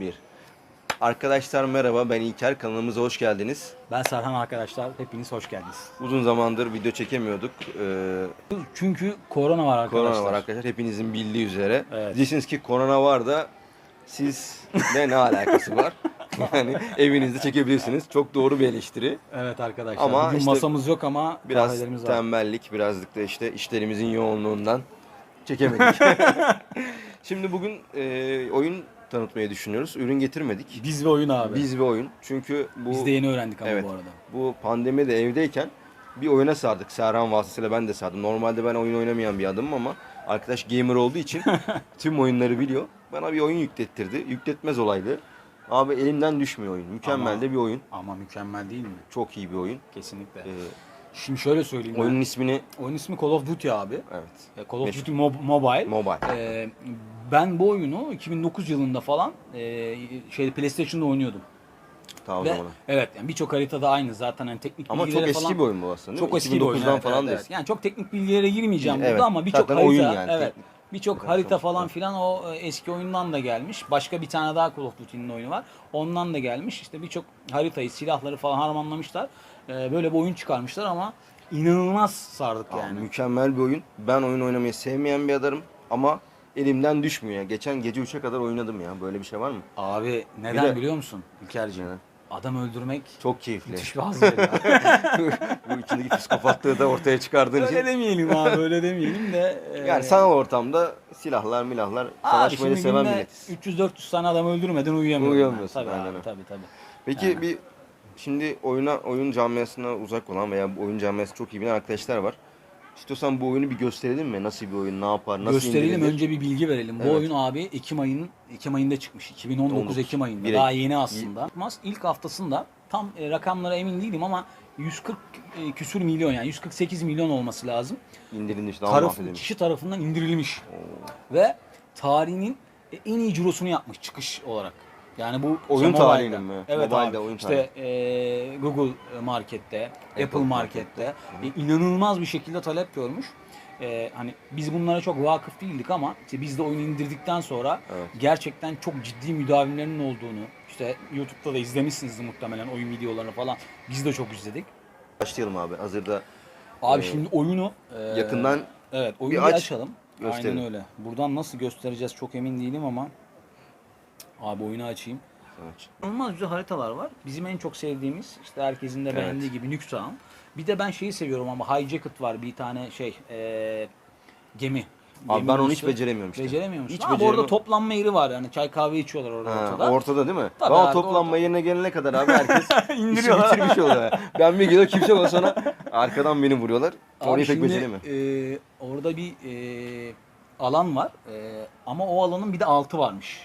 1. Arkadaşlar merhaba ben İlker kanalımıza hoş geldiniz. Ben Serhan arkadaşlar. Hepiniz hoş geldiniz. Uzun zamandır video çekemiyorduk. Ee, Çünkü korona var arkadaşlar. korona var arkadaşlar hepinizin bildiği üzere. Evet. Diyeceksiniz ki korona var da sizle ne alakası var? yani evinizde çekebilirsiniz. Çok doğru bir eleştiri. Evet arkadaşlar. Ama Bugün işte masamız yok ama Biraz kahvelerimiz var. tembellik, birazcık da işte işlerimizin yoğunluğundan çekemedik. Şimdi bugün e, oyun tanıtmayı düşünüyoruz. Ürün getirmedik. Biz ve oyun abi. Biz, Biz ve oyun. Çünkü bu de yeni öğrendik ama Evet. bu arada. bu pandemide evdeyken bir oyuna sardık. Serhan vasıtasıyla ben de sardım. Normalde ben oyun oynamayan bir adamım ama arkadaş gamer olduğu için tüm oyunları biliyor. Bana bir oyun yüklettirdi. Yükletmez olaydı. Abi elimden düşmüyor oyun. Mükemmel Ama- de bir oyun. Ama mükemmel değil mi? Çok iyi bir oyun. Kesinlikle. Ee, Şimdi şöyle söyleyeyim. oyunun ben. ismini Oyun ismi Call of Duty abi. evet. E, Call of Meşhur. Duty Mob- Mobile. Mobile. Ee, ben bu oyunu 2009 yılında falan e, şeyde PlayStation'da oynuyordum. Ta o Ve zamana. evet yani birçok haritada aynı zaten hani teknik Ama çok bilgilere eski falan bir oyun bu aslında değil Çok eski bir oyun. 2009'dan evet, falan da evet. eski. Yani çok teknik bilgilere girmeyeceğim Evet, burada ama birçok zaten harita, oyun yani, evet. teknik. Birçok Evet, harita çok- falan filan o e, eski oyundan da gelmiş. Başka bir tane daha Call of Duty'nin oyunu var. Ondan da gelmiş. İşte birçok haritayı, silahları falan harmanlamışlar. Ee, böyle bir oyun çıkarmışlar ama inanılmaz sardık Aa, yani. Mükemmel bir oyun. Ben oyun oynamayı sevmeyen bir adamım ama elimden düşmüyor. ya. Geçen gece 3'e kadar oynadım ya. Böyle bir şey var mı? Abi neden de- biliyor musun İlkerciğim? Neden? Adam öldürmek Çok keyifli. müthiş bir haz veriyor. bu içindeki psikopatlığı da ortaya çıkardığın öyle için. demeyelim abi öyle demeyelim de. e, Yani sanal ortamda silahlar milahlar Abi savaşmayı şimdi seven günde milletiz. 300-400 tane adam öldürmeden uyuyamıyorum. Uyuyamıyorsun, ben. Tabii aynen abi, öyle. tabii tabii. Peki bir şimdi oyuna oyun camiasına uzak olan veya bu oyun camiası çok iyi bilen arkadaşlar var. İstiyorsan bu oyunu bir gösterelim mi? Nasıl bir oyun, ne yapar, nasıl Gösterelim indirilir? önce bir bilgi verelim. Bu Evet. oyun abi Ekim ayının Ekim ayında çıkmış. 2019 19. Ekim ayında. Bir Daha yeni aslında. Mas ilk haftasında tam e, rakamlara emin değilim ama 140 e, küsür milyon yani 148 milyon olması lazım. İndirilmiş, daha Taraf, mahvedilmiş. kişi tarafından indirilmiş. Ve tarihinin e, en iyi cirosunu yapmış çıkış olarak. Yani bu Oyun işte mobile'da. tarihinin mi? Evet Mobile'de abi. oyun işte e, Google Market'te, Apple, Market'te e, inanılmaz bir şekilde talep görmüş. E, hani biz bunlara çok vakıf değildik ama işte biz de oyunu indirdikten sonra Evet. gerçekten çok ciddi müdavimlerinin olduğunu işte YouTube'da da izlemişsinizdir muhtemelen oyun videolarını falan. Biz de çok izledik. Başlayalım abi. Hazırda Abi Ee, şimdi oyunu e, yakından evet oyunu bir bir, aç, açalım. gösterelim. Aynen öyle. Buradan nasıl göstereceğiz çok emin değilim ama abi oyunu açayım. Evet. İnanılmaz güzel haritalar var. Bizim en çok sevdiğimiz işte herkesin de Evet. beğendiği gibi Nüksan. Bir de ben şeyi seviyorum ama High Jacket var bir tane şey e, gemi. Abi Gemi ben onu hiç beceremiyorum işte. Beceremiyor musun? Hiç Ama beceremiyorum. orada toplanma yeri var yani çay kahve içiyorlar orada Ha, ortada. ortada değil mi? Tabii ben o abi, toplanma orada. yerine gelene kadar abi herkes işi bitirmiş oluyor. Ben bir gidiyor kimse yok sonra arkadan beni vuruyorlar. Abi Orayı pek beceremiyorum. e, orada bir e, alan var E, ama o alanın bir de altı varmış.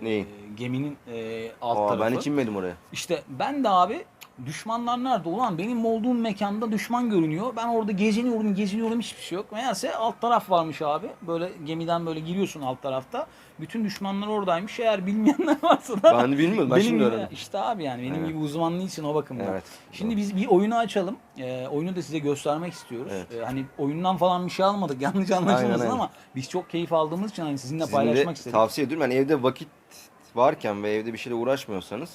E, Neyi? geminin e, alt Aa, tarafı. ben hiç inmedim oraya. İşte ben de abi düşmanlar nerede? Ulan benim olduğum mekanda düşman görünüyor. Ben orada geziniyorum, geziniyorum hiçbir şey yok. Meğerse alt taraf varmış abi. Böyle gemiden böyle giriyorsun alt tarafta. Bütün düşmanlar oradaymış. Eğer bilmeyenler varsa da Ben de bilmiyordum. Ben benim şimdi öğrendim. işte abi yani benim Aynen. gibi uzmanlığı için o bakımdan. Evet, Şimdi doğru. biz bir oyunu açalım. Ee, oyunu da size göstermek istiyoruz. Evet. Ee, hani oyundan falan bir şey almadık. Yanlış anlaşılmasın aynen. ama biz çok keyif aldığımız için hani sizinle Sizinle paylaşmak istedik. tavsiye ediyorum. Yani evde vakit varken ve evde bir şeyle uğraşmıyorsanız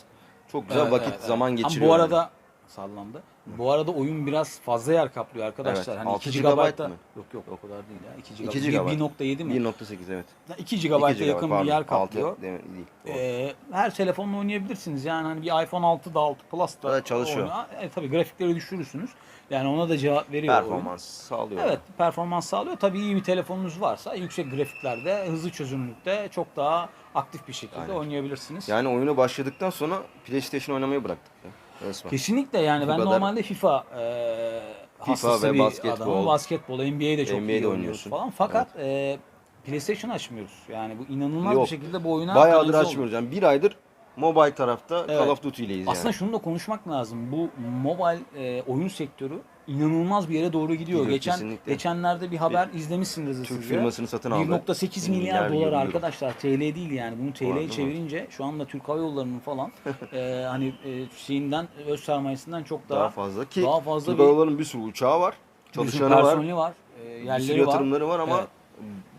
çok güzel Evet, vakit evet, evet. zaman Ama geçiriyor. bu arada sallandı. Bu arada oyun biraz fazla yer kaplıyor arkadaşlar. Evet, Hani 6 2 GB GB da mı? yok yok o kadar değil ya. 2 GB. 2 GB. 1.7 mi? 1.8 evet. 2 GB'a 2 yakın pardon. bir yer Altı kaplıyor. değil. değil. Ee, her telefonla oynayabilirsiniz. Yani hani bir iPhone 6 da 6 Plus da Evet, çalışıyor. oyna- E, tabii grafikleri düşürürsünüz. Yani ona da cevap veriyor oyun. Performans sağlıyor. Evet performans sağlıyor. Tabii iyi bir telefonunuz varsa yüksek grafiklerde, hızlı çözünürlükte çok daha aktif bir şekilde Aynen. oynayabilirsiniz. Yani oyuna başladıktan sonra PlayStation oynamayı bıraktık. Ya. Resmen. Kesinlikle yani Bu ben kadar- normalde FIFA e, hastası ve bir basketbol. adamım. Basketbol, NBA'de çok NBA'de iyi oynuyoruz oynuyorsun. falan. Fakat e, PlayStation açmıyoruz. Yani bu inanılmaz Yok. bir şekilde bu oyuna Bayağıdır kanalize olduk. açmıyoruz. Yani bir aydır mobile tarafta Evet. Call of Duty ileyiz yani. Aslında şunu da konuşmak lazım. Bu mobile e, oyun sektörü inanılmaz bir yere doğru gidiyor. Gidiyor, Geçen kesinlikle. geçenlerde bir haber izlemişsiniz Türk siz de. firmasını satın aldı. 1.8 milyar, dolar euro. arkadaşlar. TL değil yani. Bunu Var, TL'ye çevirince şu anda Türk Hava Yolları'nın falan e, hani e, şeyinden öz sermayesinden çok daha, daha fazla ki daha fazla bir- Yolları'nın bir sürü uçağı var. bir sürü Çalışanı var. personeli var. e, Bir sürü yerleri var. yatırımları var ama Evet.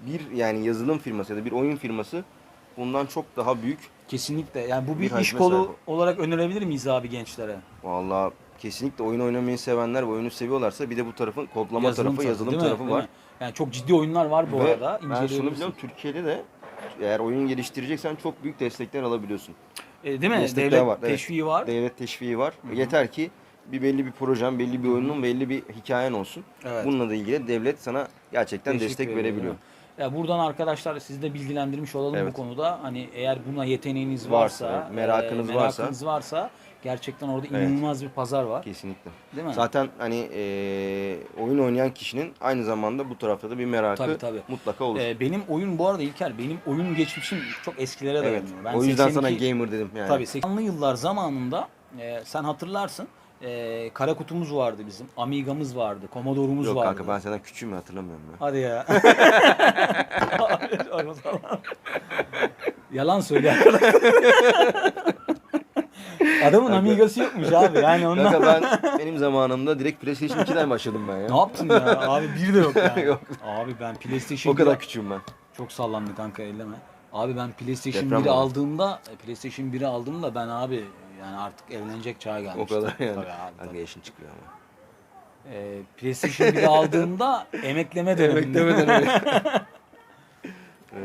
bir yani yazılım firması ya da bir oyun firması bundan çok daha büyük Kesinlikle. Yani bu bir, Bir iş hacme kolu sahip olarak önerebilir miyiz abi gençlere? Vallahi kesinlikle oyun oynamayı sevenler ve oyunu seviyorlarsa bir de bu tarafın kodlama tarafı, tarafı, yazılım değil tarafı Değil var. mi? Yani çok ciddi oyunlar var bu Ve arada. ben şunu biliyorum Türkiye'de de eğer oyun geliştireceksen çok büyük destekler alabiliyorsun. E, değil mi? Destekler Devlet var, evet. teşviği var. Devlet teşviği var. Yeter ki bir belli bir projen, belli bir oyunun, belli bir hikayen olsun. Evet. Bununla da ilgili devlet sana gerçekten Teşvik destek veriyor, verebiliyor. Ya buradan arkadaşlar sizi de bilgilendirmiş olalım Evet. bu konuda. Hani eğer buna yeteneğiniz Varsa, varsa, merakınız e, varsa- merakınız varsa gerçekten orada Evet. inanılmaz bir pazar var. Kesinlikle. Değil mi? Zaten hani eee, oyun oynayan kişinin aynı zamanda bu tarafta da bir merakı Tabii, tabii. mutlaka olur. Ee, benim oyun bu arada İlker, benim oyun geçmişim çok eskilere evet. dayanıyor. Ben o yüzden 82 sana gamer dedim yani. Tabii 80'li yıllar zamanında e, sen hatırlarsın e, kara kutumuz vardı bizim, Amiga'mız vardı, Commodore'umuz Yok vardı. kanka ben senden küçüğüm hatırlamıyorum ya. Hadi ya. Yalan söyle arkadaş. Adamın Amiga'sı yokmuş abi. Yani ondan... Kanka ben benim zamanımda direkt PlayStation 2'den başladım ben ya. ne yaptın ya? Abi bir de yok yani. Yok. Abi ben PlayStation o kadar 1'e- küçüğüm ben. Çok sallandı kanka elleme. Abi ben PlayStation Deprem 1'i oldu. aldığımda, PlayStation 1'i aldığımda ben abi yani artık evlenecek çağa O gelmiştim. kadar yani. Tabii abi, Kanka tabii. yaşın çıkıyor ama. Ee, PlayStation 1'i aldığımda emekleme döneminde. Emekleme dönemi. Ee,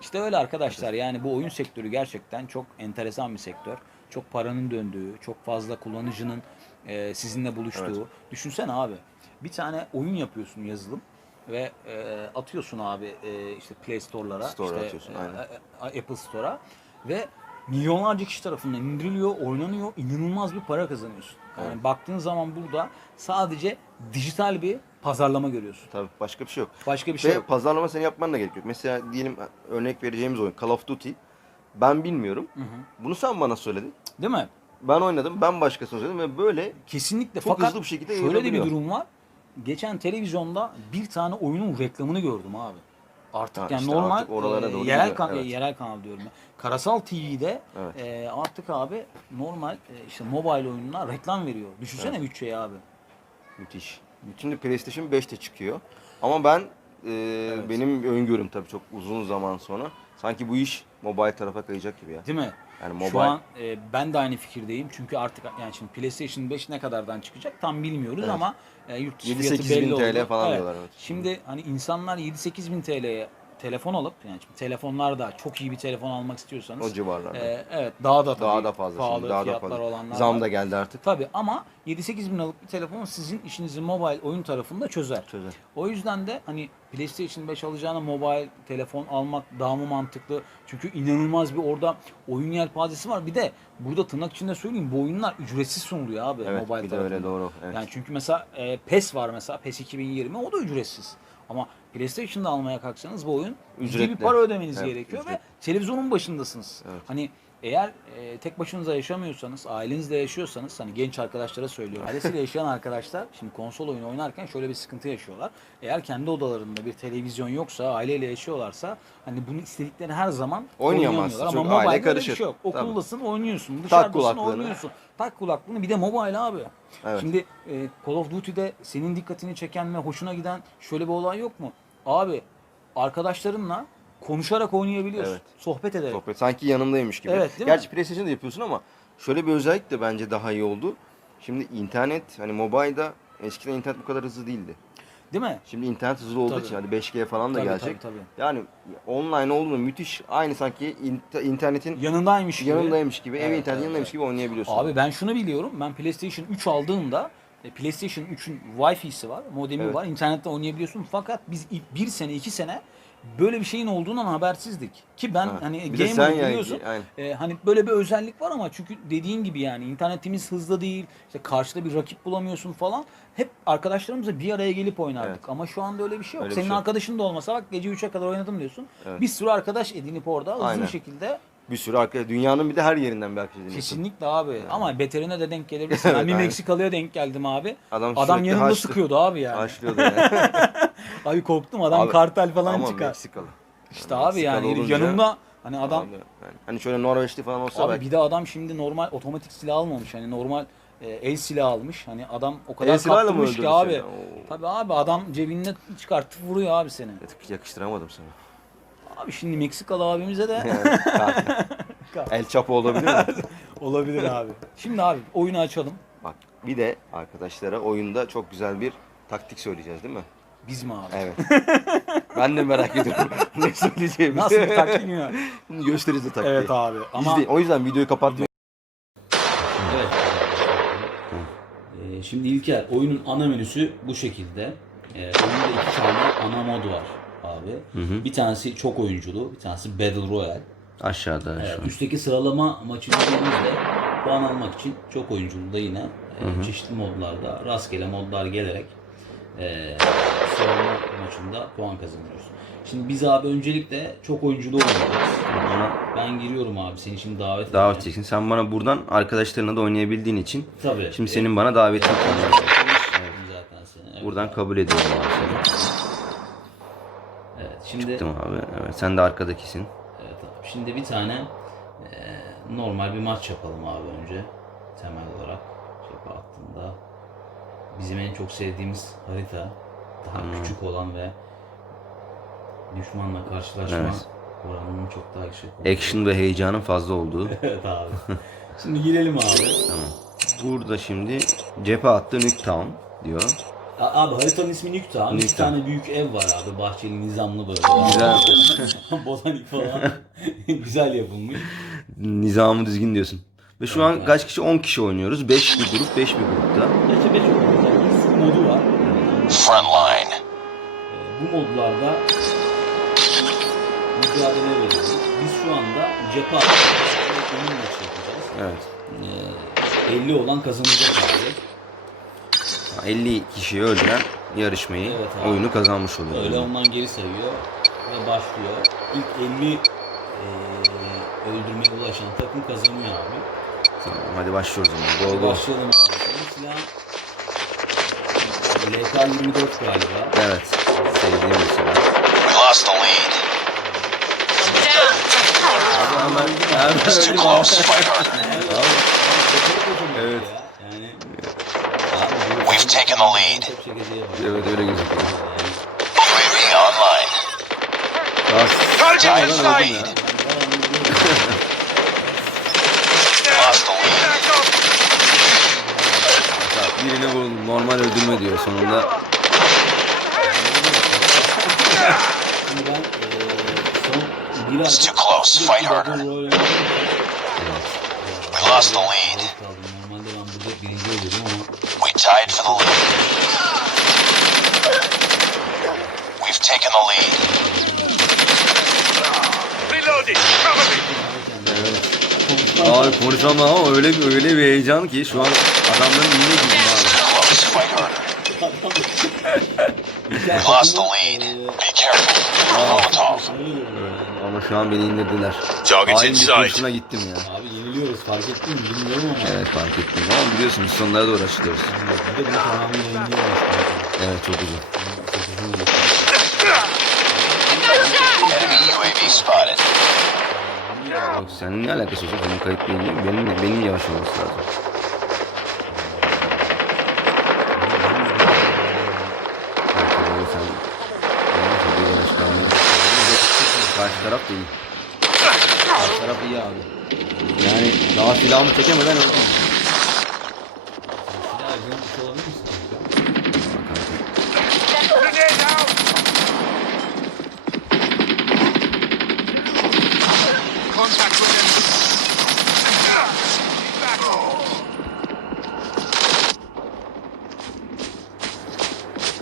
işte öyle arkadaşlar yani bu oyun sektörü gerçekten çok enteresan bir sektör. Çok paranın döndüğü, çok fazla kullanıcının e, sizinle buluştuğu. Evet. Düşünsene abi bir tane oyun yapıyorsun yazılım ve e, atıyorsun abi e, işte Play Store'lara, Store'a işte, e, Apple Store'a ve milyonlarca kişi tarafından indiriliyor, oynanıyor, inanılmaz bir para kazanıyorsun. Yani Evet. baktığın zaman burada sadece dijital bir pazarlama görüyorsun. Tabii başka bir şey yok. Başka bir şey Ve yok. pazarlama seni yapman da gerekiyor. Mesela diyelim örnek vereceğimiz oyun Call of Duty. Ben bilmiyorum. Hı hı. Bunu sen bana söyledin. Değil mi? Ben oynadım. Ben başkasına söyledim ve böyle Kesinlikle. Çok Fakat hızlı bir şekilde şöyle de bir durum var. Geçen televizyonda bir tane oyunun reklamını gördüm abi. Artık Ha, yani işte normal artık oralara e, doğru yerel kan- evet. yerel kanal diyorum ya. Karasal TV'de Evet. e, artık abi normal e, işte mobile oyunlar reklam veriyor. Düşünsene bütçeyi abi. müthiş. Şimdi PlayStation 5 de çıkıyor. Ama ben e, benim öngörüm tabii çok uzun zaman sonra sanki bu iş mobile tarafa kayacak gibi ya. Değil mi? Yani mobile. Şu an e, ben de aynı fikirdeyim. Çünkü artık yani şimdi PlayStation 5 ne kadardan çıkacak tam bilmiyoruz Evet. ama e, yurt dışı 7-8 fiyatı bin belli TL oldu. falan diyorlar, evet. Şimdi hani insanlar 7-8 bin TL'ye telefon alıp yani şimdi telefonlar da çok iyi bir telefon almak istiyorsanız O civarlarda. e, evet daha da tabii daha da fazla pahalı şimdi daha da fiyatlar fazla. olanlar Zam var. da geldi artık. Tabii ama 7-8 bin alıp bir telefon sizin işinizi mobile oyun tarafında çözer. Çözer. O yüzden de hani PlayStation 5 alacağına mobile telefon almak daha mı mantıklı? Çünkü inanılmaz bir orada oyun yelpazesi var. Bir de burada tırnak içinde söyleyeyim bu oyunlar ücretsiz sunuluyor abi Evet mobile bir de öyle tarafında. doğru. Evet. Yani çünkü mesela e, PES var mesela PES 2020 o da ücretsiz. Ama PlayStation'da almaya kalksanız bu oyun ciddi bir Ücretli. para ödemeniz Evet, gerekiyor ve ücretli. televizyonun başındasınız. Evet. Hani eğer e, tek başınıza yaşamıyorsanız, ailenizle yaşıyorsanız hani genç arkadaşlara söylüyorum. Ailesiyle yaşayan arkadaşlar şimdi konsol oyunu oynarken şöyle bir sıkıntı yaşıyorlar. Eğer kendi odalarında bir televizyon yoksa, aileyle yaşıyorlarsa hani bunu istedikleri her zaman Oynayamazsın. Ama öyle bir karışır. şey yok. Tabii. Okuldasın oynuyorsun, dışarıdasın oynuyorsun. Tak kulaklığını bir de mobile abi. Evet. Şimdi e, Call of Duty'de senin dikkatini çeken ve hoşuna giden şöyle bir olay yok mu? Abi arkadaşlarınla konuşarak oynayabiliyorsun. Evet. Sohbet ederek. Sohbet sanki yanındaymış gibi. Evet, değil mi? Gerçi PlayStation'da yapıyorsun ama şöyle bir özellik de bence daha iyi oldu. Şimdi internet hani mobile'da eskiden internet bu kadar hızlı değildi. Değil mi? Şimdi internet hızlı olduğu Tabii. için hadi 5G falan da Tabii, gelecek. tabii, tabii. Yani online olduğunda müthiş aynı sanki inter- internetin Yanındaymış gibi. yanındaymış gibi, ev Evet, internetin evet, yanındaymış gibi oynayabiliyorsun. Abi ben şunu biliyorum. Ben PlayStation 3 aldığımda e, PlayStation 3'ün Wi-Fi'si var, modemi Evet. var. internette oynayabiliyorsun. Fakat biz ilk bir sene, iki sene böyle bir şeyin olduğundan habersizdik. Ki ben Ha. hani Bir gamer yani, biliyorsun. e, hani böyle bir özellik var ama çünkü dediğin gibi yani internetimiz hızlı değil. İşte karşıda bir rakip bulamıyorsun falan. Hep arkadaşlarımızla bir araya gelip oynardık. Evet. Ama şu anda öyle bir şey yok. Öyle Senin şey arkadaşın da olmasa bak gece 3'e kadar oynadım diyorsun. Evet. Bir sürü arkadaş edinip orada hızlı Aynen. bir şekilde Bir sürü arkadaş, dünyanın bir de her yerinden bir arkadaş ediniyorsun. Kesinlikle abi. Ama beterine de denk gelebilirsin. Ben bir aynen. Meksikalıya denk geldim abi. Adam Adam, sürekli yanımda haşlı- sıkıyordu abi yani. Başlıyordu yani. Abi korktum adam Abi, kartel falan Ama çıkar. Meksikalı. İşte Yani abi yani Meksikalı olunca- yanımda hani adam Abi, yani hani şöyle Norveçli falan olsa abi belki. bir de adam şimdi normal otomatik silah almamış. Hani normal e, el silahı almış. Hani adam o kadar El silahıyla mı kaptırmış ki abi. Oo. Tabii abi adam cebinden çıkartıp vuruyor abi seni. Yakıştıramadım sana. Abi şimdi Meksikalı abimize de. El Chapo olabilir mi? Olabilir abi. Şimdi abi oyunu açalım. Bak bir de arkadaşlara oyunda çok güzel bir taktik söyleyeceğiz değil mi? Biz mi abi? Evet. ben de merak ediyorum ne söyleyeceğimizi. Nasıl bir taktik? Bunu gösteririz taktiği. Evet abi. Ama İzleyin. O yüzden videoyu kapatmayın. Evet. Ee, şimdi İlker oyunun ana menüsü bu şekilde. Ee, oyunda iki tane ana mod var abi. Bir tanesi çok oyunculu, bir tanesi Battle Royale. Aşağıda Evet, şu an. üstteki sıralama maçı dediğimizde puan almak için çok oyunculu da yine e, çeşitli modlarda rastgele modlar gelerek e, sıralama maçında puan kazanıyoruz. Şimdi biz abi öncelikle çok oyunculu oynayacağız. Ben giriyorum abi seni şimdi davet Davet edeceksin. Sen bana buradan arkadaşlarına da oynayabildiğin için Tabii. şimdi senin bana davetin kalıyor. zaten seni. Evet. Buradan kabul ediyorum abi seni. Şimdi Çıktım abi. Evet, sen de arkadakisin. evet abi. Şimdi bir tane e, normal bir maç yapalım abi önce temel olarak cephe hattında. Bizim en çok sevdiğimiz harita daha Hmm. küçük olan ve düşmanla karşılaşma Evet. oranının çok daha yüksek olduğu. Action ve heyecanın fazla olduğu. evet abi. Şimdi girelim abi. tamam. Burada şimdi cephe attı Nuketown diyor. Abi haritanın ismi Nükta. Bir Nükta. tane büyük ev var abi. Bahçeli nizamlı böyle. Güzel. Botanik falan. Güzel yapılmış. Nizamı düzgün diyorsun. Ve şu an Evet. kaç kişi? 10 kişi oynuyoruz. 5 bir grup, 5 bir grupta. Gerçi 5 oynuyoruz. Bir sürü modu var. Frontline. Ee, Bu modlarda mücadele veriyoruz. Biz şu anda cephe atıyoruz. Oyun maçı yapacağız. Evet. Ee, 50 olan kazanacak abi. 50 kişiyi öldüren yarışmayı, Evet abi. oyunu kazanmış oluyor. Öyle ondan geri sayıyor ve başlıyor. İlk 50 e, öldürmeye ulaşan takım kazanıyor abi. Tamam, hadi başlıyoruz o zaman. Go go. Başlayalım abi. Senin silah LK-24 galiba. Evet. Sevdiğim bir silah. Lost the lead. Hemen, hemen It's too öldüm close. abi. Fight harder. Evet. Yani abi bu- We've taken the lead. Çok çekeceği var. Evet öyle gözüküyor. UAV online. Daha Time sıkmadan öldüm fight. ya. Lost the lead. Bak, Birini vurdum. Normal öldürme diyor sonunda. Şimdi ben eee son bir. It's too close. Fight harder. We lost the lead. Tied for the lead. We've taken the lead. Abi konuşamam ama öyle bir öyle bir heyecan ki şu an adamların girdim abi. Close. Fight harder. We lost the lead. Be careful. Molotov. Ama şu an beni indirdiler. Hain in bir kurşuna gittim ya. Abi yeniliyoruz fark ettin mi bilmiyorum ama. Evet fark ettim ama biliyorsunuz sonlara doğru açılıyoruz. Bir de bunu tamamen yayınlıyoruz. Evet çok uzun. Yok senin ne alakası olacak benim kayıtla ilgili? Benim, benim yavaş olması lazım. Taraf iyi. Karşı taraf iyi abi. Yani daha silahımı çekemeden öldüm. Silah acımış olabilir misin? kanka? Bak kanka.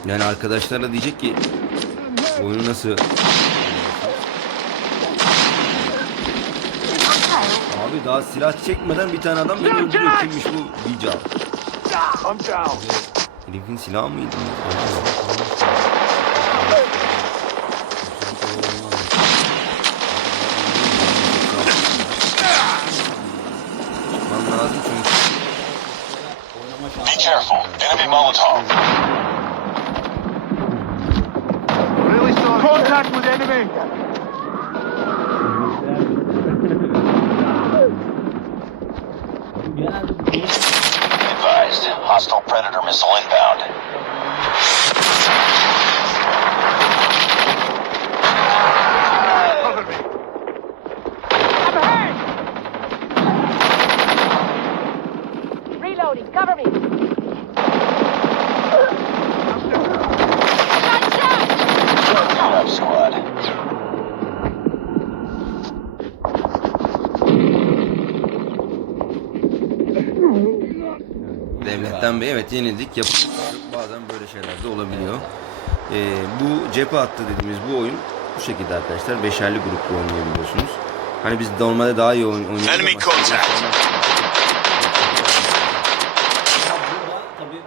Yani arkadaşlar da diyecek ki oyunu nasıl Abi daha silah çekmeden bir tane adam beni öldürüyor. Kimmiş bu Bija? Herifin silahı mıydı? Cover me. Up, squad. Devletten Bey evet yenildik. Yap Bazen böyle şeyler de olabiliyor. Ee, bu cephe attı dediğimiz bu oyun bu şekilde arkadaşlar. Beşerli grupla oynayabiliyorsunuz. Hani biz normalde daha iyi oynuyoruz. Enemy contact.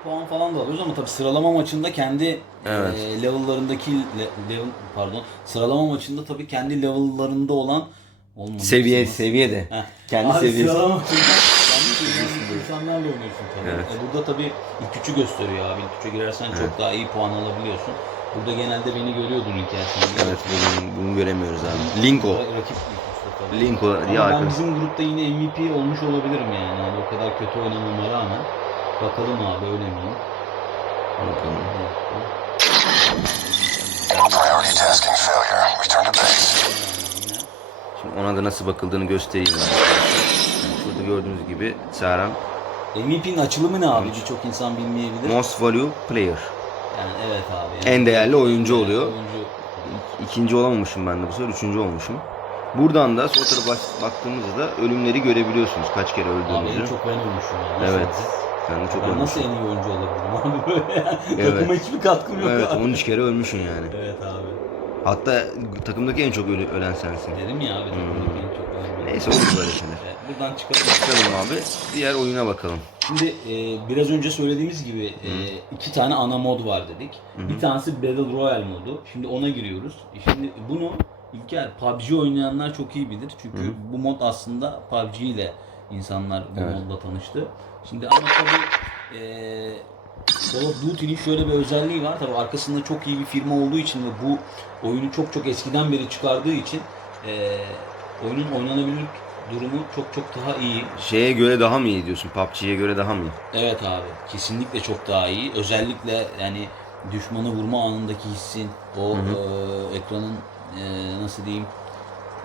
Puan falan da alıyoruz ama tabii sıralama maçında kendi Evet. e, level'larındaki le- level pardon sıralama maçında tabii kendi level'larında olan olmadı. Seviye Nasıl? seviye de. Heh. Kendi Abi seviyesi. Sıralama maçında kendi seviyesinde insanlarla oynuyorsun tabii. Evet. E, burada tabii ilk üçü gösteriyor abi. İlk üçe girersen çok daha iyi puan alabiliyorsun. Burada genelde beni görüyordun ilk yarısında. Evet bunu, bunu göremiyoruz abi. Linko. Ra- Rakip. Linko Ama ben bizim grupta yine MVP olmuş olabilirim yani. yani. O kadar kötü oynamama rağmen. Bakalım abi öyle miyim? Bakalım. Priority tasking failure. Return to base. Şimdi ona da nasıl bakıldığını göstereyim. ben. Yani şurada gördüğünüz gibi Serhan MVP'nin açılımı ne abi? Birçok insan bilmeyebilir. Most Value Player. Yani evet abi. Yani En değerli oyuncu oluyor. Oyuncu. İkinci olamamışım ben de bu sefer. Üçüncü olmuşum. Buradan da sol tarafa bak- baktığımızda ölümleri görebiliyorsunuz. Kaç kere Abi en öldüğünüzü. çok ben ölmüşüm ya. Nasıl? Ben de çok Ben nasıl ölmüşüm. en iyi oyuncu olabilirim abi böyle yani. Evet. Takıma hiçbir katkım yok Evet abi. 13 kere ölmüşsün yani. Evet abi. Hatta takımdaki en çok ölü- ölen sensin. Dedim ya abi takımdaki en çok. Hmm. Neyse olur böyle şeyler. Evet, buradan çıkalım. Çıkalım abi. Diğer oyuna bakalım. Şimdi e, biraz önce söylediğimiz gibi e, iki tane ana mod var dedik. Bir tanesi Battle Royale modu. Şimdi ona giriyoruz. Şimdi bunu İlker PUBG oynayanlar çok iyi bilir. Çünkü bu mod aslında PUBG ile insanlar bu Evet. modla tanıştı. Şimdi ama tabii e, Call of Duty'nin şöyle bir özelliği var. Tabii arkasında çok iyi bir firma olduğu için ve bu oyunu çok çok eskiden beri çıkardığı için e, oyunun oynanabilirlik durumu çok çok daha iyi. Şeye göre daha mı iyi diyorsun? PUBG'ye göre daha mı iyi? Evet abi kesinlikle çok daha iyi. Özellikle yani düşmanı vurma anındaki hissin o e, ekranın e, nasıl diyeyim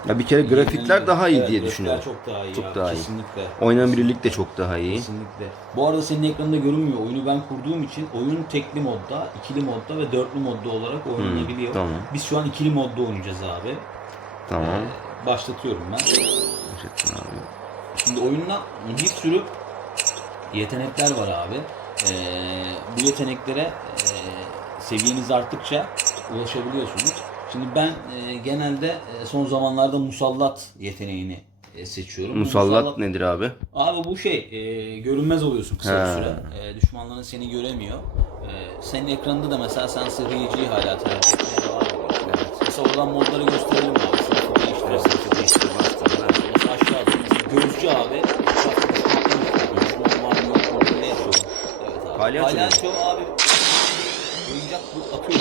Ya bir kere grafikler daha iyi evet, diye düşünüyorum. Çok daha iyi. Çok abi, daha iyi. Kesinlikle. Oynanabilirlik de çok daha iyi. Kesinlikle. Bu arada senin ekranında görünmüyor. Oyunu ben kurduğum için oyun tekli modda, ikili modda ve dörtlü modda olarak oynanabiliyor. tamam. Biz şu an ikili modda oynayacağız abi. Tamam. Ee, başlatıyorum ben. Teşekkür abi. Şimdi oyunda bir sürü yetenekler var abi. Ee, bu yeteneklere e, seviyeniz arttıkça ulaşabiliyorsunuz. Şimdi ben e, genelde e, son zamanlarda musallat yeteneğini e, seçiyorum. Bu Musallat nedir abi? Abi bu şey e, görünmez oluyorsun kısa bir süre. E, düşmanların seni göremiyor. E, senin ekranında da mesela sen sırrıyıcıyı hala tercih etmeye devam ediyorsun. Evet. Mesela oradan modları gösterelim abi. Sınıfı değiştir, sınıfı değiştir. Mesela aşağıda mesela gözcü abi. düşman var mı yok mu ne yapıyor? Evet abi. Palyaço abi. Oyuncak bu atıyor.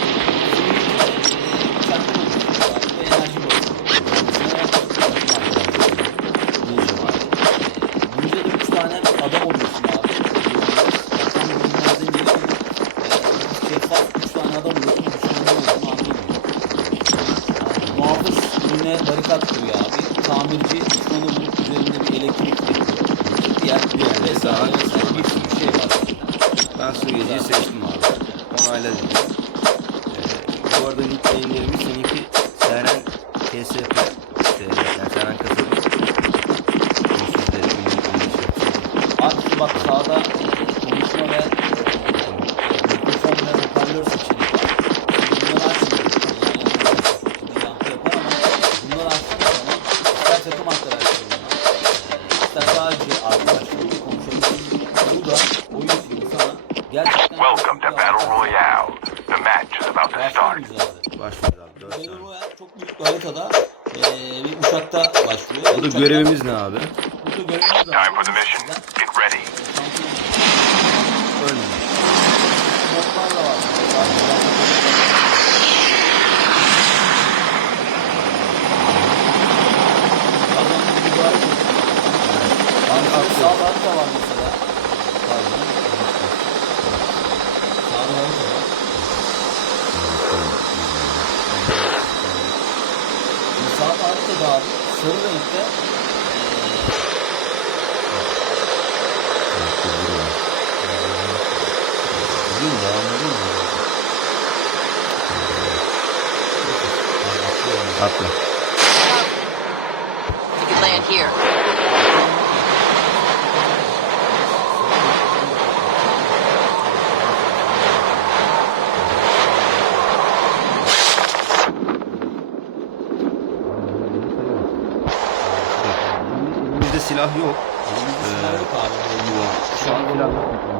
Arada nickname'lerimiz seninki Seren. Ee, yani Seren Kasabı. Burada görevimiz ne abi? plant here. Bizde silah yok. Silah yok abi. Şu an silah yok.